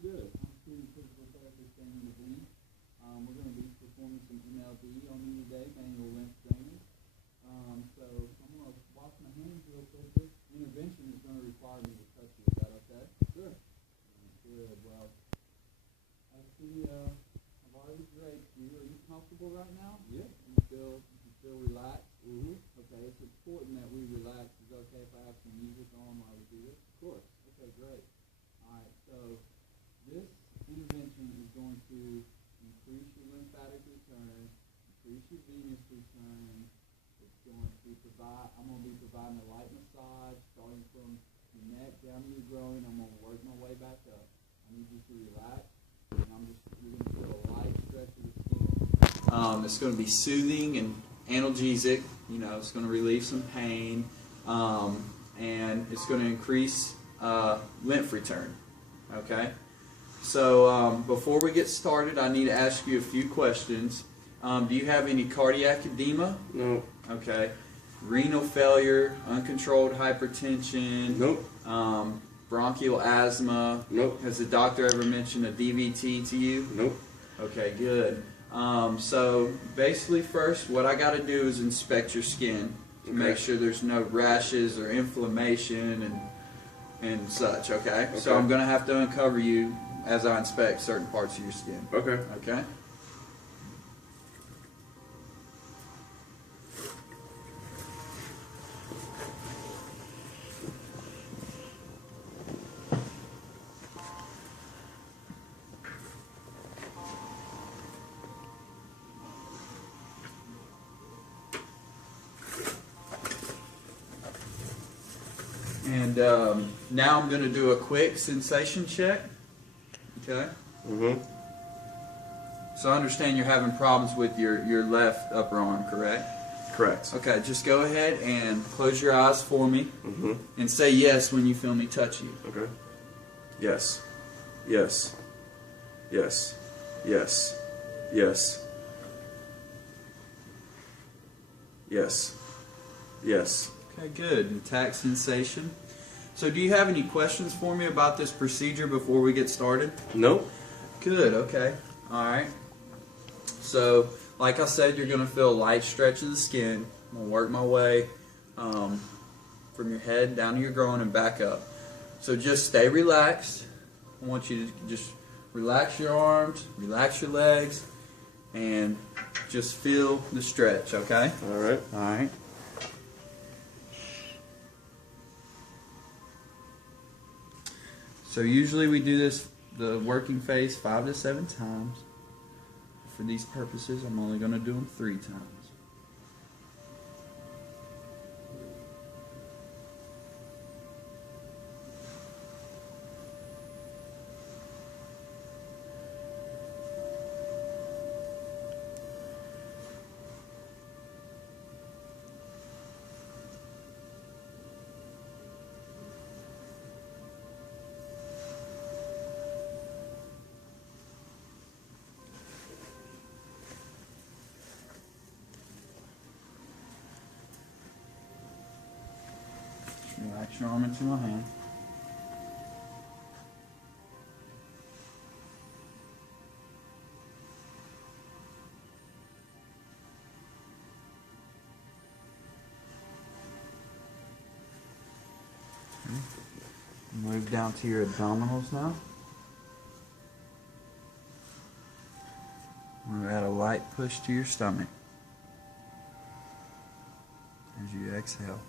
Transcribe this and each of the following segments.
good. I'm student physical therapist Daniel Levine. We're going to be performing some MLD on you today, manual length training. So I'm going to wash my hands real quick. This intervention is going to require me to touch you. Is that okay? Sure. Good. Well, I see I've already draped you. Are you comfortable right now? Yeah. You feel relaxed? Mm-hmm. Okay. It's important that we relax. Is it okay if I have some music on while we do this? Of course. Okay. Great. All right. So this intervention is going to increase your lymphatic return, increase your venous return. It's going to provide, I'm going to be providing a light massage starting from your neck down to your groin. I'm going to work my way back up. I need you to relax, and you're going to feel a light stretch of the skin. It's going to be soothing and analgesic. It's going to relieve some pain, and it's going to increase lymph return. Okay? So before we get started, I need to ask you a few questions. Do you have any cardiac edema? No. Okay. Renal failure, uncontrolled hypertension? Nope. Bronchial asthma? Nope. Has the doctor ever mentioned a DVT to you? Nope. Okay, good. So basically first, what I got to do is inspect your skin to make sure there's no rashes or inflammation and such, okay? So I'm going to have to uncover you as I inspect certain parts of your skin. Okay. Okay? And now I'm going to do a quick sensation check. Okay? Mm-hmm. So I understand you're having problems with your left upper arm, correct? Correct. Okay, just go ahead and close your eyes for me and say yes when you feel me touch you. Okay. Yes. Yes. Yes. Yes. Yes. Yes. Yes. Okay, good. Intact sensation. So do you have any questions for me about this procedure before we get started? Nope. Good, okay. Alright. So, like I said, you're going to feel a light stretch of the skin. I'm going to work my way from your head down to your groin and back up. So just stay relaxed. I want you to just relax your arms, relax your legs, and just feel the stretch, okay? Alright. Alright. So usually we do this, the working phase, 5 to 7 times. For these purposes, I'm only going to do them 3 times. Relax your arm into my hand. Move down to your abdominals now. We'll add a light push to your stomach as you exhale.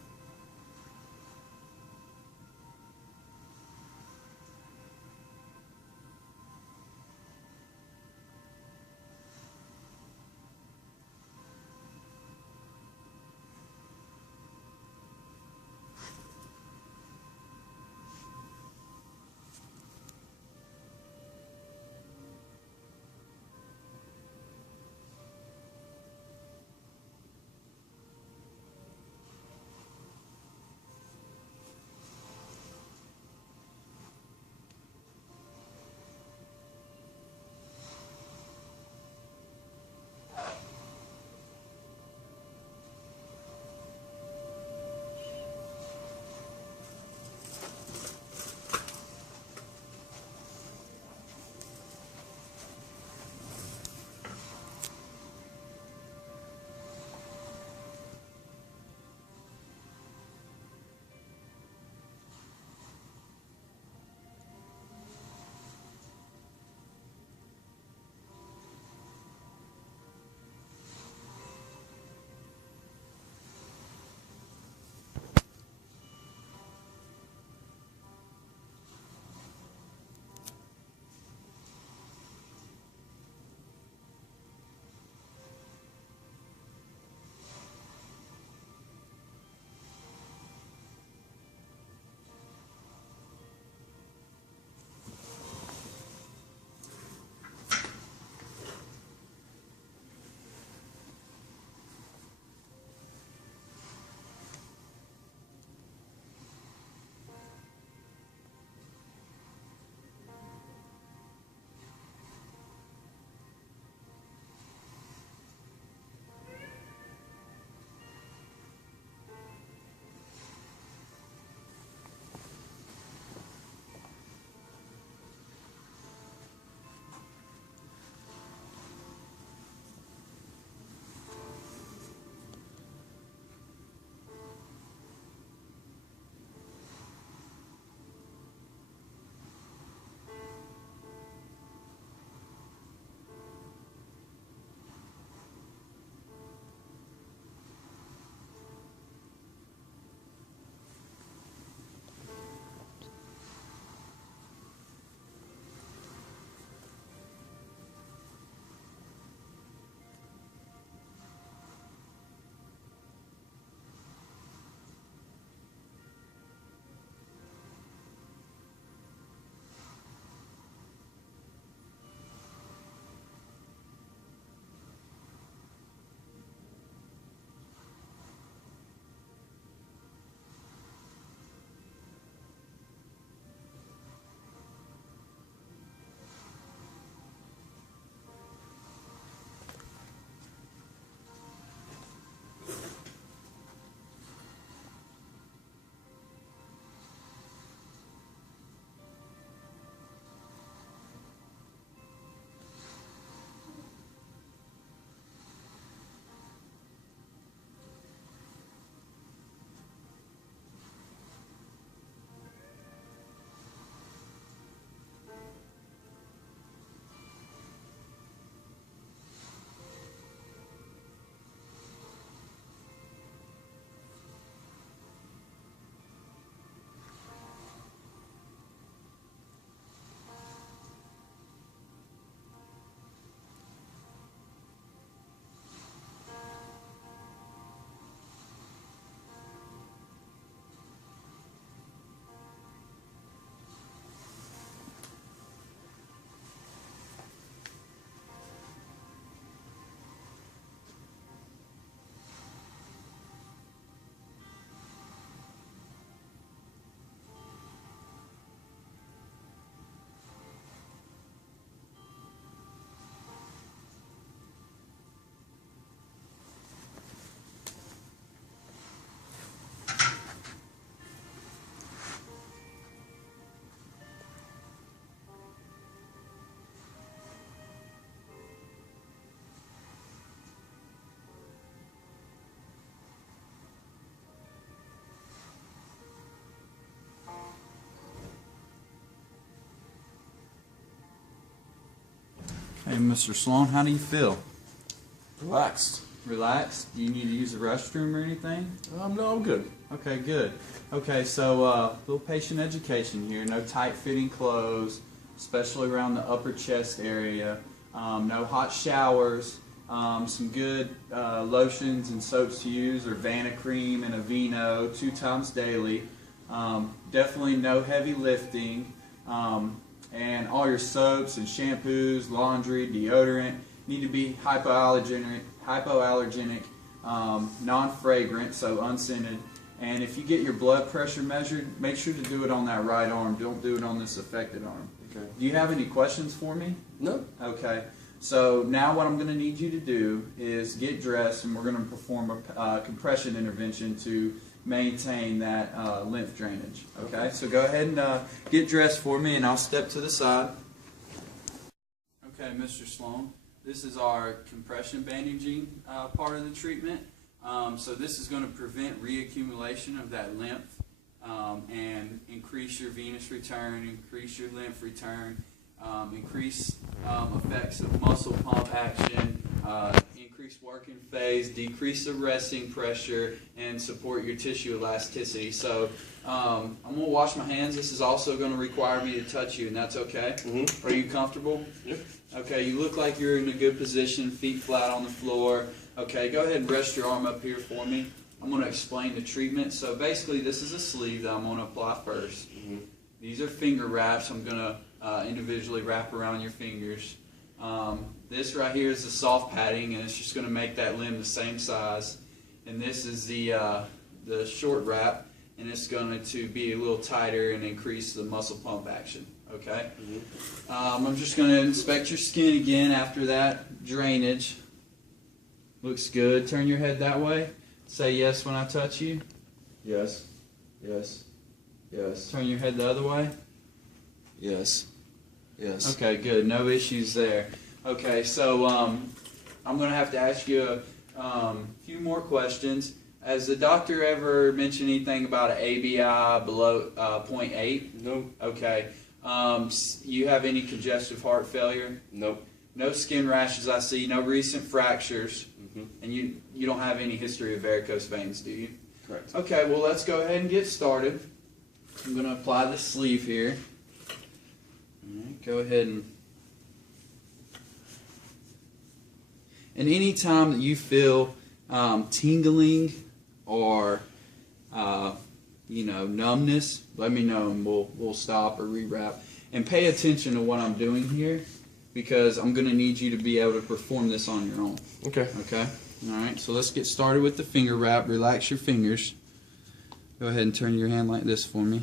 Mr. Sloan, how do you feel? Relaxed. Relaxed? Do you need to use the restroom or anything? No, I'm good. Okay, good. Okay, so little patient education here. No tight-fitting clothes, especially around the upper chest area. No hot showers. Some good lotions and soaps to use are Cream and Aveeno 2 times daily. Definitely no heavy lifting. And all your soaps and shampoos, laundry, deodorant need to be hypoallergenic, non-fragrant, so unscented. And if you get your blood pressure measured, make sure to do it on that right arm. Don't do it on this affected arm. Okay. Do you have any questions for me? No. Okay. So now what I'm going to need you to do is get dressed, and we're going to perform a compression intervention to maintain that lymph drainage. Okay? So go ahead and get dressed for me, and I'll step to the side. Okay, Mr. Sloan, this is our compression bandaging part of the treatment. So this is going to prevent reaccumulation of that lymph and increase your venous return, increase your lymph return, increase effects of muscle pump action, increase working phase, decrease the resting pressure, and support your tissue elasticity. So I'm going to wash my hands. This is also going to require me to touch you, and that's okay? Mm-hmm. Are you comfortable? Yep. Okay, you look like you're in a good position, feet flat on the floor. Okay, go ahead and rest your arm up here for me. I'm going to explain the treatment. So basically, this is a sleeve that I'm going to apply first. Mm-hmm. These are finger wraps. I'm going to individually wrap around your fingers. This right here is the soft padding, and it's just going to make that limb the same size. And this is the short wrap, and it's going to be a little tighter and increase the muscle pump action. Okay? Mm-hmm. I'm just going to inspect your skin again after that drainage. Looks good. Turn your head that way. Say yes when I touch you. Yes. Yes. Yes. Turn your head the other way. Yes. Yes. Okay, good. No issues there. Okay, so I'm going to have to ask you a few more questions. Has the doctor ever mentioned anything about an ABI below 0.8? No. Okay. You have any congestive heart failure? Nope. No skin rashes I see, no recent fractures, Mm-hmm. and you don't have any history of varicose veins, do you? Correct. Okay, well, let's go ahead and get started. I'm going to apply the sleeve here. All right, go ahead and any time that you feel tingling or numbness, let me know and we'll stop or rewrap. And pay attention to what I'm doing here, because I'm going to need you to be able to perform this on your own. Okay. Okay? All right, so let's get started with the finger wrap. Relax your fingers. Go ahead and turn your hand like this for me.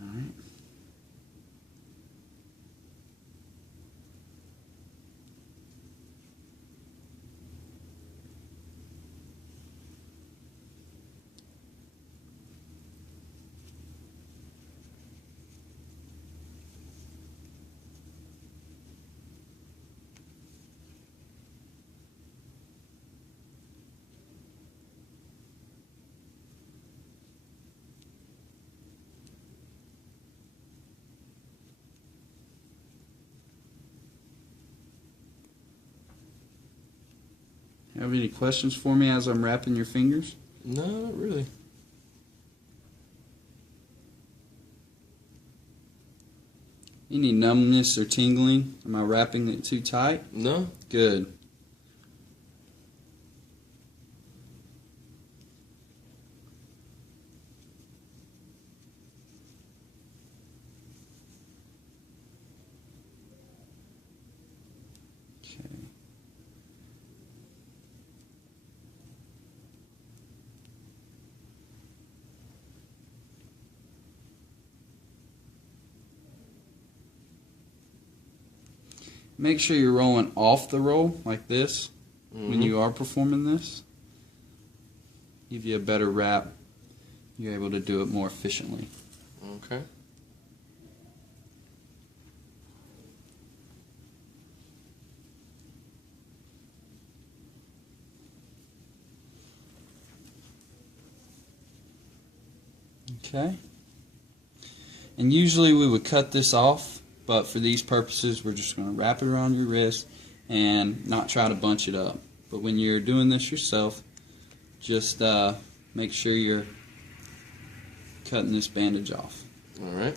All right. Have any questions for me as I'm wrapping your fingers? No, not really. Any numbness or tingling? Am I wrapping it too tight? No. Good. Okay. Make sure you're rolling off the roll like this when you are performing this. Give you a better wrap. You're able to do it more efficiently. Okay. Okay. And usually we would cut this off, but for these purposes we're just going to wrap it around your wrist and not try to bunch it up. But when you're doing this yourself, just make sure you're cutting this bandage off. All right.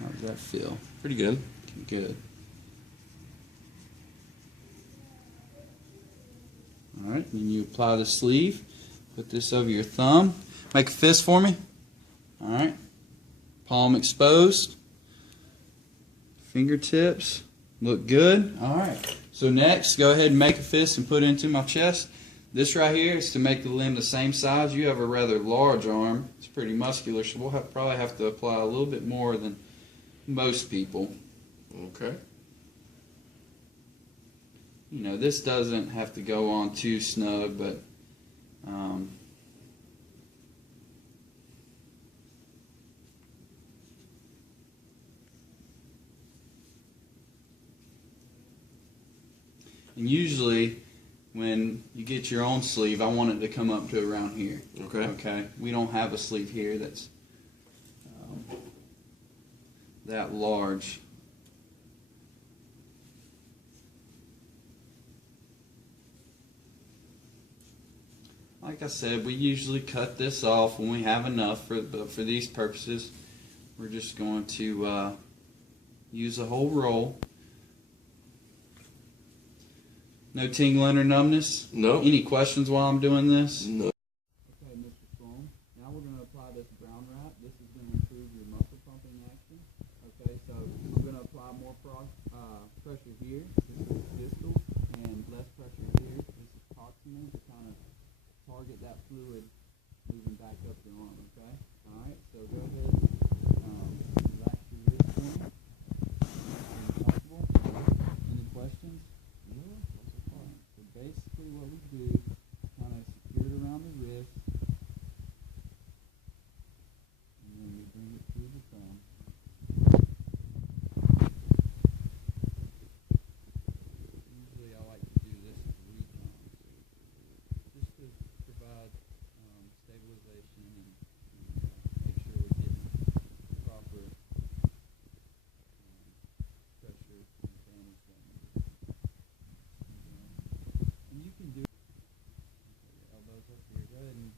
How does that feel? Pretty good. Good. All right, then you apply the sleeve. Put this over your thumb. Make a fist for me. All right. Palm exposed. Fingertips look good. All right. So next, go ahead and make a fist and put it into my chest. This right here is to make the limb the same size. You have a rather large arm. It's pretty muscular, so we'll probably have to apply a little bit more than most people. Okay. You know, this doesn't have to go on too snug, but and usually when you get your own sleeve, I want it to come up to around here. Okay. Okay. We don't have a sleeve here that's that large. Like I said, we usually cut this off when we have enough, but for these purposes, we're just going to use a whole roll. No tingling or numbness? No. Any questions while I'm doing this? No. Okay, Mr. Sloan. Now we're going to apply this brown wrap. This is going to improve your muscle pumping action. Okay, so I'm going to apply more pressure here. This is distal, and less pressure here. This is proximal to kind of target that fluid moving back up your arm. Okay. All right. So go ahead. Relax your wrist down. Comfortable? Any questions? No. All right. So basically, what we do, kind of secure it around the wrist, and then we bring it through the thumb. Usually, I like to do this 3 times, just to provide stabilization and make sure we're getting proper pressure and bandage going. And you can do your elbows up here. Go ahead and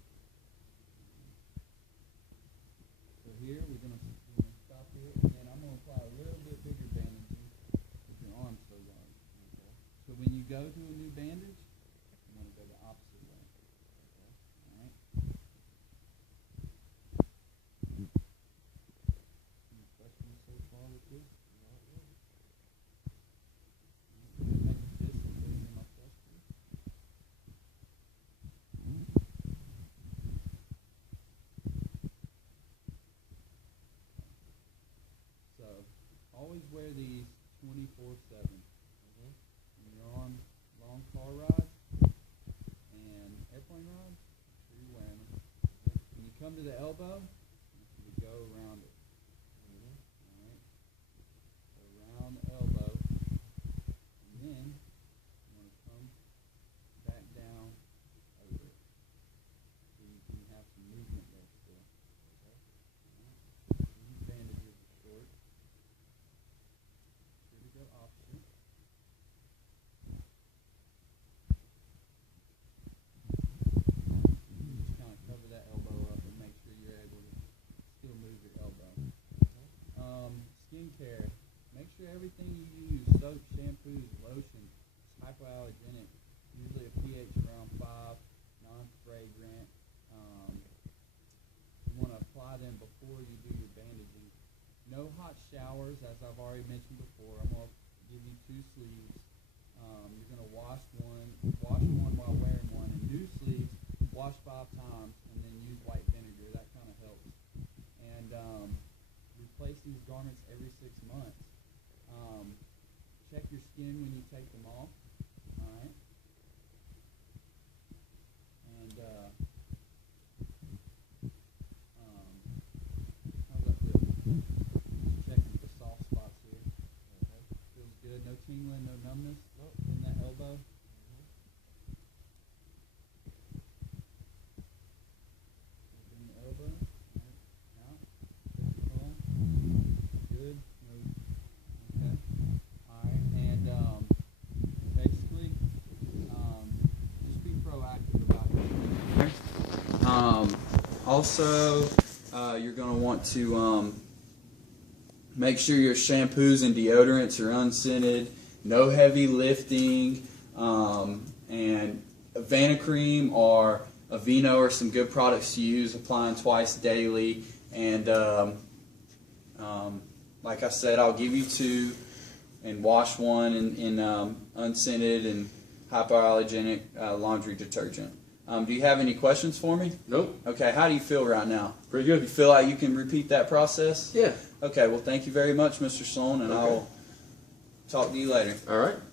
so here we're gonna stop here, and then I'm gonna apply a little bit bigger bandage with your arm so large. Okay. So when you go to a new bandage, you want to go the opposite way. Okay. All right. Any questions so far with this? Not really. Make a fist and put it in my chest here. So always wear these 24/7. When you're on long car rides and airplane rides, sure you're wearing them. When you come to the elbow, you go around it. Alright? So around the elbow, and then you want to come back down over it. So you can have some movement there still. Okay? Alright? These bandages are short. Here we go opposite. Just kind of cover that elbow up and make sure you're able to still move your elbow. Skincare. Make sure everything you use, soap, shampoos, lotions, is hypoallergenic. Usually a pH around 5, non-fragrant. You want to apply them before you do your bandaging. No hot showers, as I've already mentioned before. I'm going to give you 2 sleeves. You're going to wash one while wearing one, and new sleeves, wash 5 times, and then use white vinegar. That kind of helps. And replace these garments every 6 months. Check your skin when you take them off. All right. And how's that feel? Just checking for soft spots here. Okay. Feels good. No tingling, no numbness in that elbow. In the elbow. Right. Also, you're going to want to make sure your shampoos and deodorants are unscented, no heavy lifting, and Vanacream or Aveeno are some good products to use, applying twice daily. And like I said, I'll give you 2 and wash 1 in unscented and hypoallergenic laundry detergent. Do you have any questions for me? Nope. Okay, how do you feel right now? Pretty good. You feel like you can repeat that process? Yeah. Okay, well, thank you very much, Mr. Sloan, and Okay. I'll talk to you later. All right.